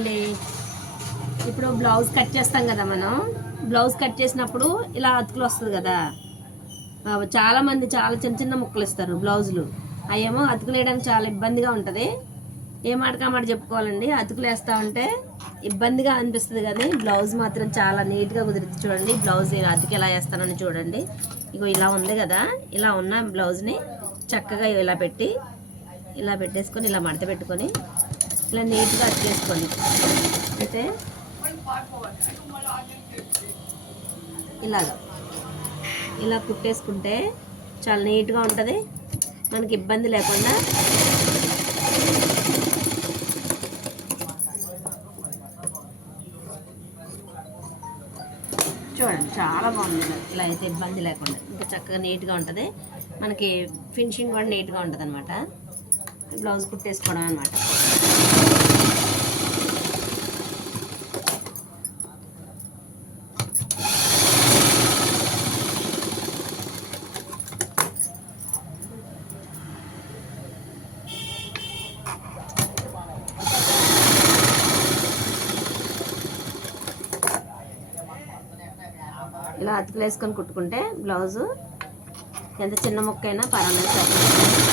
అండి. ఇప్పుడు blouse cut చేస్తాం కదా, మనం బ్లౌజ్ కట్ చేసినప్పుడు ఇలా అతుకులు వస్తుంది కదా. చాలామంది చాలా చిన్న చిన్న ముక్కలు ఇస్తారు బ్లౌజులు. అవేమో అతుకులు వేయడానికి చాలా ఇబ్బందిగా ఉంటుంది. ఏ మాట చెప్పుకోవాలండి. అతుకులు వేస్తూ ఉంటే ఇబ్బందిగా అనిపిస్తుంది, కానీ బ్లౌజ్ మాత్రం చాలా నీట్గా కుదిరిద్ది. చూడండి బ్లౌజ్ అతుకు ఎలా వేస్తానని చూడండి. ఇగో ఇలా ఉంది కదా, ఇలా ఉన్న బ్లౌజ్ని చక్కగా ఇలా పెట్టేసుకొని ఇలా మడత పెట్టుకొని ఇలా నీట్గా అతికేసుకోండి. అయితే ఇలా కుట్టేసుకుంటే చాలా నీట్గా ఉంటుంది, మనకి ఇబ్బంది లేకుండా. చూడండి చాలా బాగుంది. ఇలా అయితే ఇబ్బంది లేకుండా ఇంకా చక్కగా నీట్గా ఉంటుంది, మనకి ఫినిషింగ్ కూడా నీట్గా ఉంటుంది అనమాట. బ్లౌజ్ కుట్టేసుకోవడం అనమాట. ఇలా అతుకులు వేసుకొని కుట్టుకుంటే బ్లౌజు ఎంత చిన్న ముక్క అయినా పర్వాలేదు.